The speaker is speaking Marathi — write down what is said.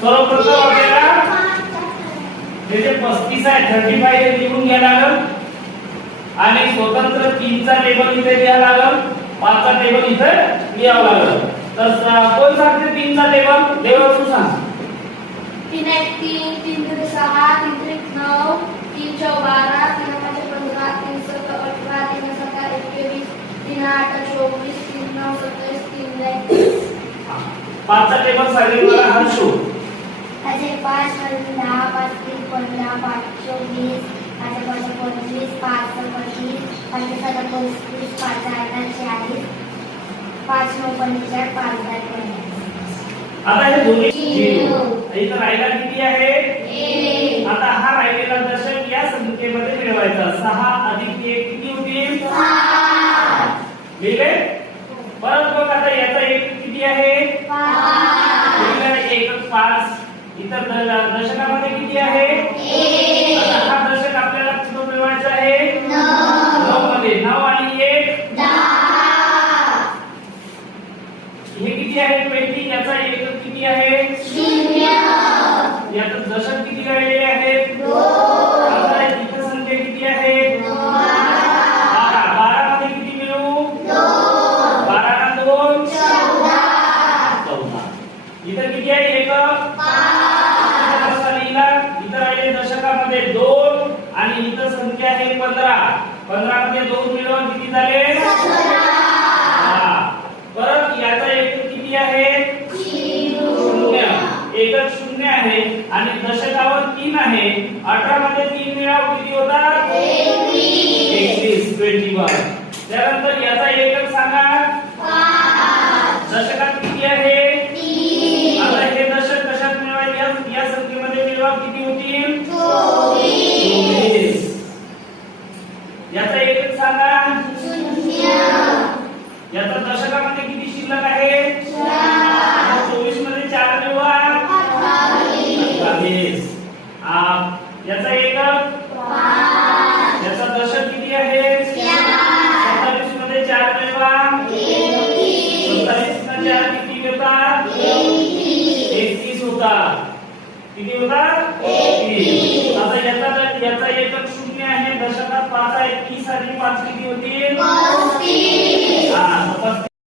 सर्वप्रथम आपल्याला हे जे 35 आहे 35 हे लिहून घ्यायला लागेल आणि स्वतंत्र 3 चा टेबल इथे लिहायला लागेल, 5 चा टेबल इथे लिहावा लागेल. तर कोण सांगते 3 चा टेबल? देवराज तू सांग. 3 1 3 3 2 6 3 3 9 3 4 12 3 5 15 3 7 18 3 7 21 3 8 24 3 9 27 3 30. 5 चा टेबल सांगेल मला हर्षू. असे 5 10 5 3 15 5 24 5 5 25 5 25 5 7 25 5 8 40 5 9 45 5 10 50. आता हे दोन्ही इथं राहिला किती आहे? 1. आता हा राहिलेला दशक या संख्येमध्ये मिळवायचा. 6 अधिक 1 किती होतील? 7. लिहिले? परत बघ आता याचा एक किती आहे? 5. लिहिले 1 5. इतर दशकामध्ये किती आहे? 1. आता हा दशक आपल्याला कुठे मिळवायचा आहे? 9 मध्ये. 9 आणि 1 10. हे किती आहे? 20. याचा एक किती आहे? 0. याचा दशक किती राहिले आहेत? 2. आता इथे संख्या किती आहे? 12. 12 मध्ये किती मिळवू? 2. 12 ना 2 14. इथे किती आहे? 1 5. कसा लिहिला? इथे राहिले दशकामध्ये 2 आणि इथे संख्या आहे 15. 15 मध्ये 2 मिळवून किती झाले? 17. परत याचा एक किती आहे? 0. एकच 0 आहे आणि दशकावर 3 आहे. 18 मध्ये 3 मिळाव किती होतात? 21. 21. त्यानंतर याचा एकक सांगा. 5. दशकात किती आहे? 3. आता हे दशक कशात मिळवायचे? या संख्येमध्ये मिळवा किती होतील? 24. याचा एकक सांगा. 0. याचा दशकामध्ये किती शिल्लक आहे? 4. 24 मध्ये 4 मिळवा 28. याचा एकक 5. याचा दशक किती आहे? 27 मध्ये 4 मिळवा 27 मध्ये 4 किती होतात? 31 होतात. किती होतात? 31. आता याचा एकक 0 आहे. दशकात 5 आहे. 30 आणि 5 किती होतील? 35.